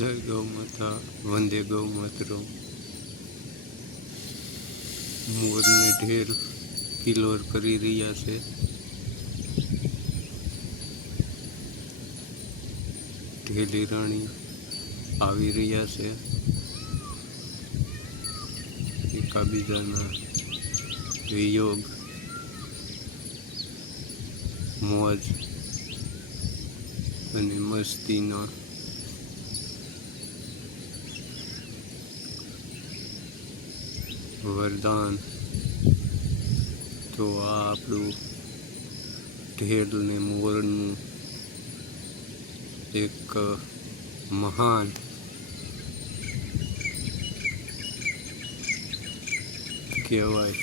જય ગૌ માતા વંદે ગૌ માતરો મોરને ઢેર કિલોર કરી રહ્યા છે. ઢેલી રાણી આવી રહ્યા છે. એકાબીજાના વિયોગ, મોજ અને મસ્તીના વરદાન. તો આ આપણું ઢેલ ને મોરનું એક મહાન કહેવાય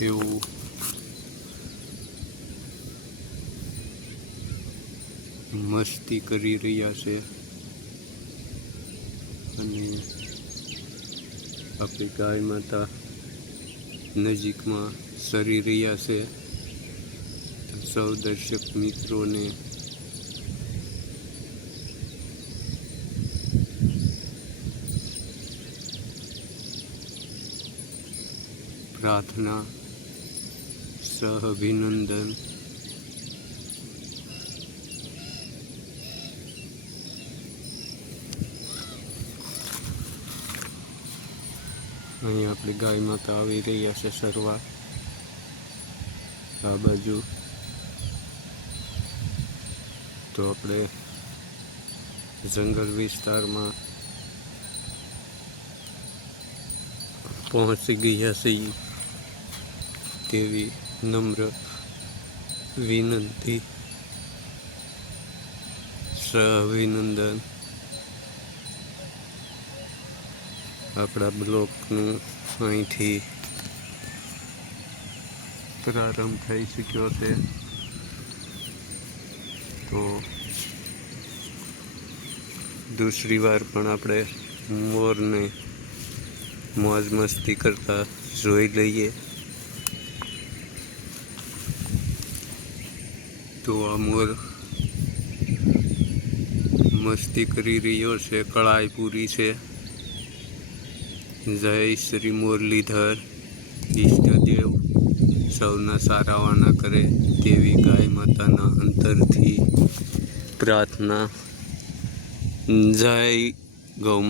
એવું મસ્તી કરી રહ્યા છે. અને આપણી ગાય માતા નજીકમાં સરી રહ્યા છે. સૌ દર્શક મિત્રોને પ્રાર્થના સહ અભિનંદન અહીં આપણી ગાય માતા આવી રહ્યા છે સરવા આ બાજુ. તો આપણે જંગલ વિસ્તારમાં પહોંચી ગયા છીએ તેવી નમ્ર વિનંતી. સહ અભિનંદન આપણા બ્લોકનું અહીંથી પ્રારંભ થઈ શક્યો છે તો દૂસરી વાર પણ આપણે મોરને મોજ મસ્તી કરતા જોઈ લઈએ. તો આ મોર મસ્તી કરી રહ્યો છે, કળાઈ પૂરી છે. જય શ્રી મુરલીધર. ઈષ્ટદેવ સૌના સારાવાના કરે તેવી ગાય માતાના અંતરથી પ્રાર્થના. જય ગૌ